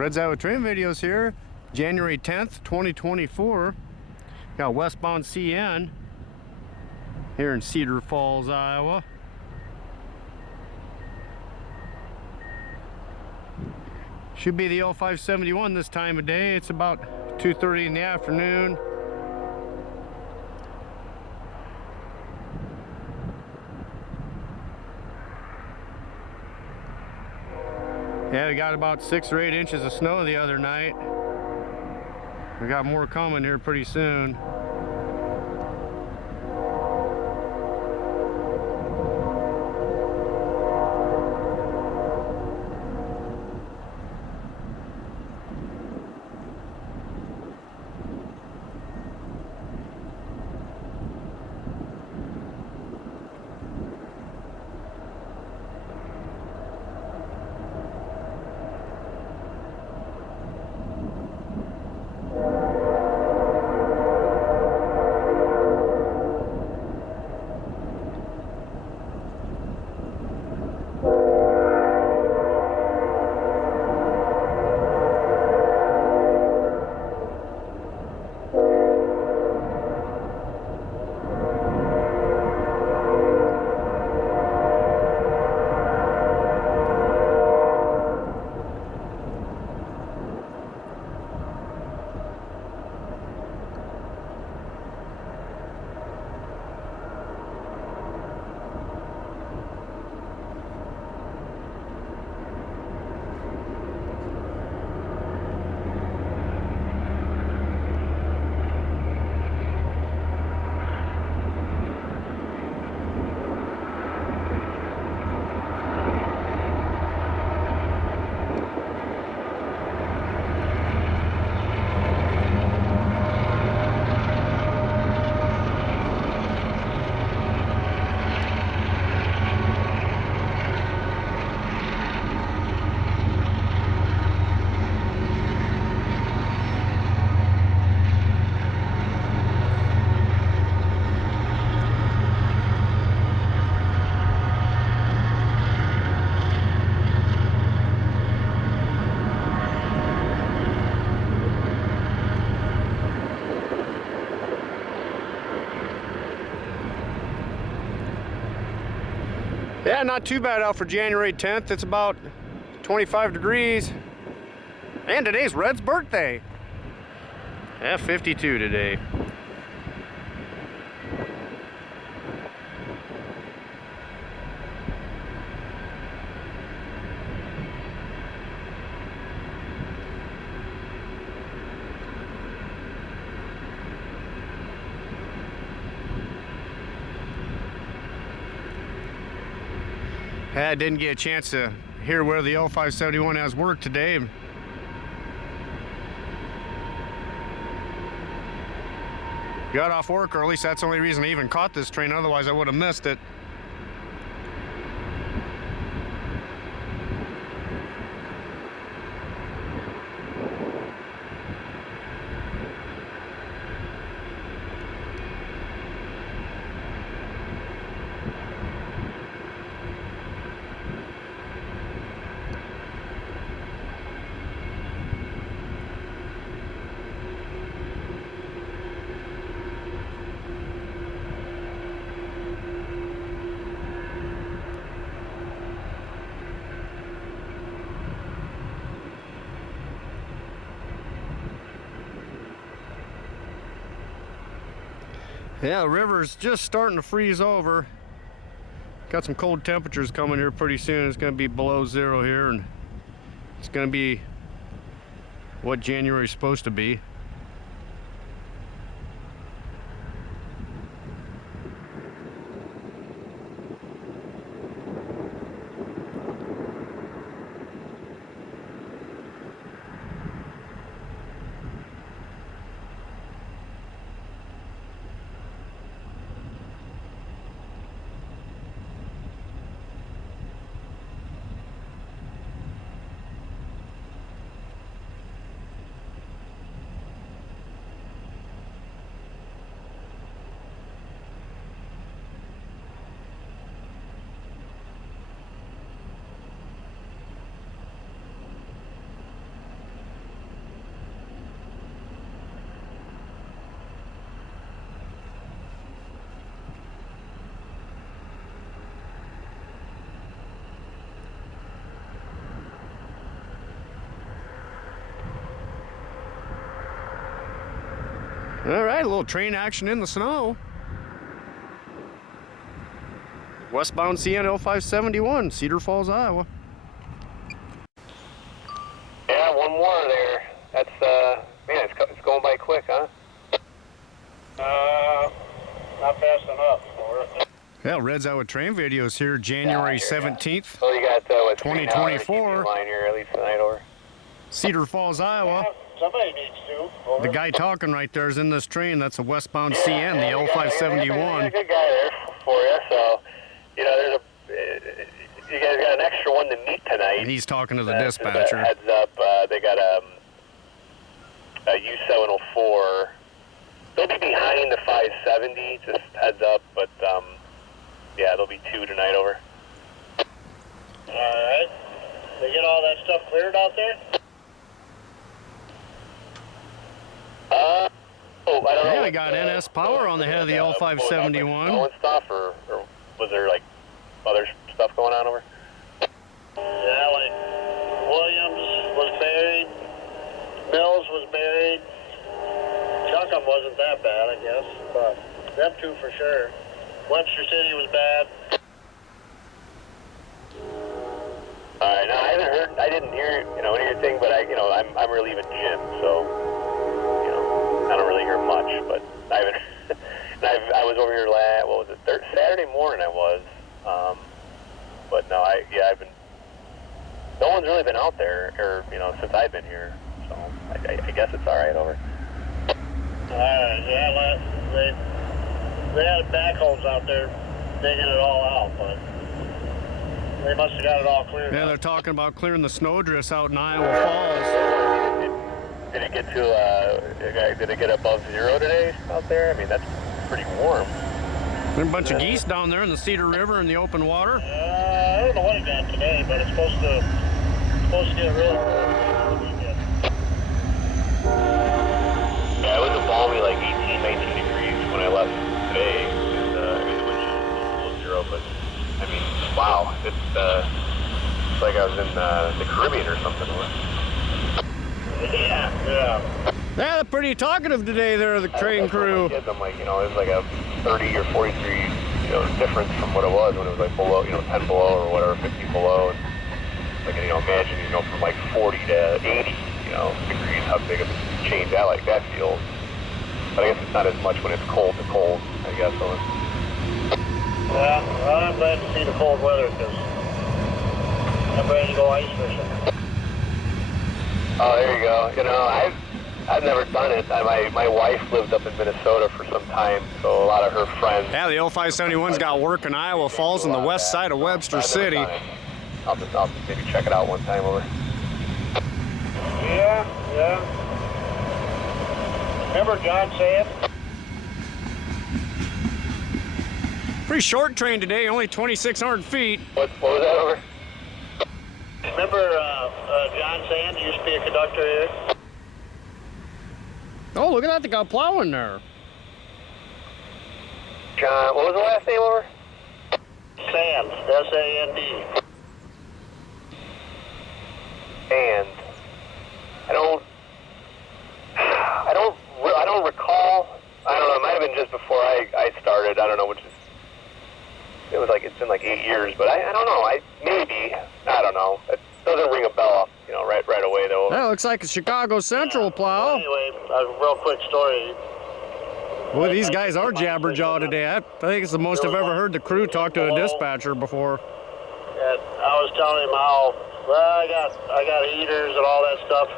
Red's Iowa Train Videos here, January 10th, 2024. Got westbound CN here in Cedar Falls, Iowa. Should be the L571 this time of day. It's about 2:30 in the afternoon. Yeah, we got about 6 or 8 inches of snow the other night. We got more coming here pretty soon. Yeah, not too bad out for January 10th. It's about 25 degrees. And today's Red's birthday. Yeah, 52 today. I didn't get a chance to hear where the L571 has work today. Got off work, or at least that's the only reason I even caught this train, otherwise I would have missed it. Yeah, the river's just starting to freeze over. Got some cold temperatures coming here pretty soon. It's going to be below 0 here, and it's going to be what January's supposed to be. All right, a little train action in the snow. Westbound CN L571, Cedar Falls, Iowa. Yeah, one more there. That's, man, it's going by quick, huh? Not fast enough. Yeah, Red's Out with Train videos here, January 17th, Oh, you got, 2024. line here, at least tonight over. Cedar Falls, Iowa. Somebody needs to. Over. The guy talking right there is in this train. That's a westbound CN, the L571. There's a good guy there for you, so, you know, you guys got an extra one to meet tonight. And he's talking to the dispatcher. Heads up, they got a U704. They'll be behind the 570, just heads up, but yeah, there'll be 2 tonight over. Alright. They get all that stuff cleared out there? I don't know. Yeah, we got NS Power on the head of the L571. Snow and stuff, or was there like other stuff going on over? Yeah, like Williams was buried, Mills was buried. Chuckham wasn't that bad, I guess, but them 2 for sure. Webster City was bad. All right, now I didn't hear, anything, but I'm relieving Jim, so, I don't really hear much, but I haven't. I was over here Saturday morning I was, but no, I've been. No one's really been out there, or since I've been here, so I guess it's all right over. Alright, yeah, they had backhoes out there digging it all out, but they must have got it all cleared. Yeah, they're talking about clearing the snowdrifts out in Iowa Falls. Did it get to, did it get above 0 today out there? I mean, that's pretty warm. There's a bunch of geese down there in the Cedar River in the open water. I don't know what it got today, but it's supposed to get really cold. Yeah, it was a balmy, like 18, 19 degrees when I left today, and the wind chill was below 0, but, I mean, wow, it's like I was in the Caribbean or something. Yeah. Yeah, they're pretty talkative today there, the train crew. I'm like, it was like a 30 or 40 degree, difference from what it was when it was like below, 10 below or whatever, 15 below, and like, imagine, from like 40 to 80, degrees, how big of a change that feels. But I guess it's not as much when it's cold to cold, I guess. Yeah, well, I'm glad to see the cold weather because I'm ready to go ice fishing. Oh, there you go. I've never done it. My wife lived up in Minnesota for some time, so a lot of her friends. Yeah, the L571's got work in Iowa Falls on the west side of Webster City. I'll just maybe check it out one time over. Yeah. Remember John Sand? Pretty short train today, only 2,600 feet. What was that over? Remember John Sand used to be a conductor here? Oh, look at that, they got plow in there. John, what was the last name over? Sand, S-A-N-D. And I don't recall. I don't know. It might have been just before I started. I don't know, it's been like 8 years, but I don't know. I don't know. It doesn't ring a bell, right away though. That looks like a Chicago Central plow. Anyway, a real quick story. Boy, these guys are jabberjaw today. I think it's the most I've ever heard the crew talk to a dispatcher before. And I was telling him how, I got heaters and all that stuff.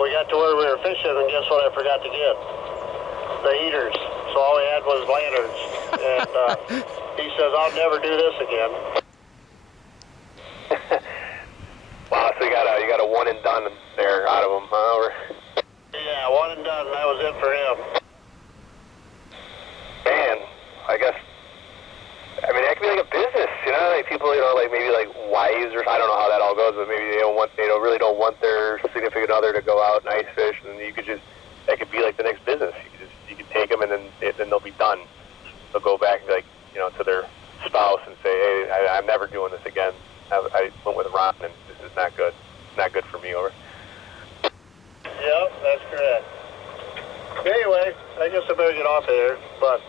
We got to where we were fishing, and guess what I forgot to get? The heaters. So all we had was lanterns. And he says, I'll never do this again. Wow, so you got a one and done there out of them, huh? Yeah, one and done. That was it for him. Man, I guess. I mean, that could be like a business, like people, like maybe like wives or I don't know how that all goes, but maybe they really don't want their significant other to go out and ice fish, and that could be like the next business. You could take them and then they'll be done. They'll go back and to their spouse and say, hey, I'm never doing this again. I went with Ron and this is not good. Not good for me, over. Yep, that's correct. Anyway, I guess I better get off of here. But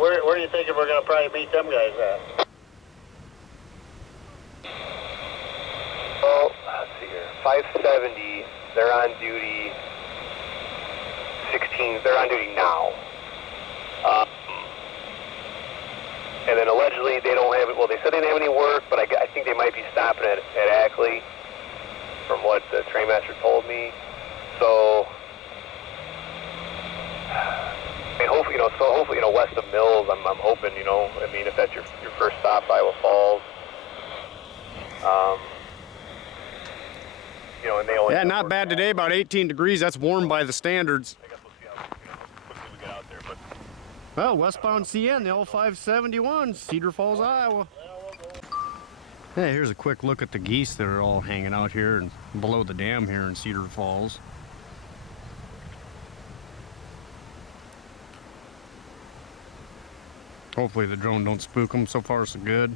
where are you thinking we're gonna probably beat them guys at? Oh, let's see here. 570. They're on duty. 16. They're on duty now. And then allegedly they don't have it. Well, they said they didn't have any work, but I think they might be stopping at Ackley, from what the trainmaster told me. So, I mean, hopefully, west of Mills, I'm hoping, I mean, if that's your first stop, Iowa Falls. And they only. Yeah, not bad today. About 18 degrees. That's warm by the standards. I guess we'll see how quickly we get out there, but. Well, westbound CN L571, Cedar Falls, Iowa. Hey, here's a quick look at the geese that are all hanging out here and below the dam here in Cedar Falls. Hopefully the drone don't spook them. So far so good.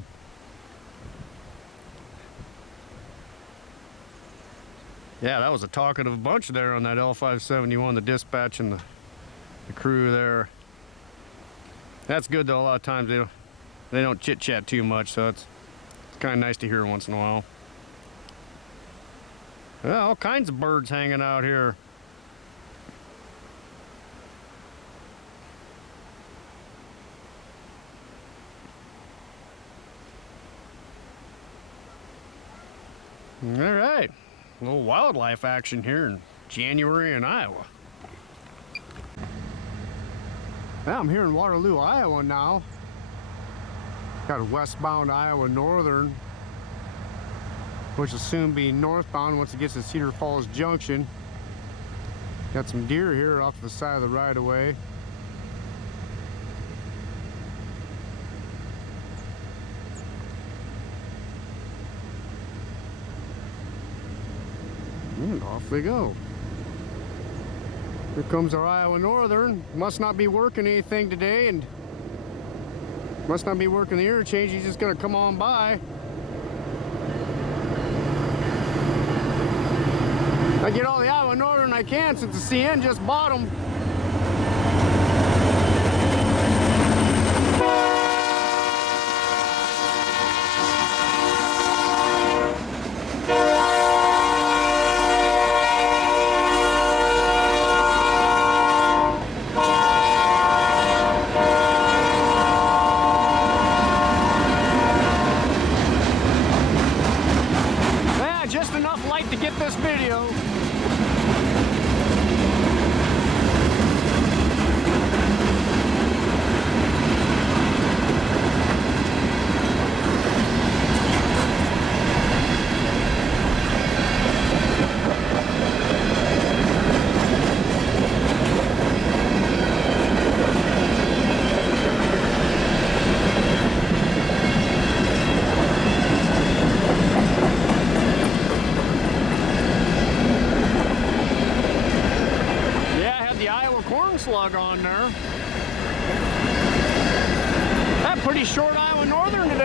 Yeah, that was a talkative bunch there on that L571, the dispatch and the crew there. That's good though. A lot of times they don't chit chat too much, so it's kind of nice to hear once in a while. Yeah, all kinds of birds hanging out here. All right, a little wildlife action here in January in Iowa. Well, I'm here in Waterloo, Iowa now. Got a westbound Iowa Northern, which will soon be northbound once it gets to Cedar Falls Junction. Got some deer here off the side of the right-of-way. And off they go. Here comes our Iowa Northern. Must not be working anything today and must not be working the interchange. He's just gonna come on by. I get all the Iowa Northern I can since the CN just bought them. To get this video. Slug on there. That pretty short Iowa Northern today.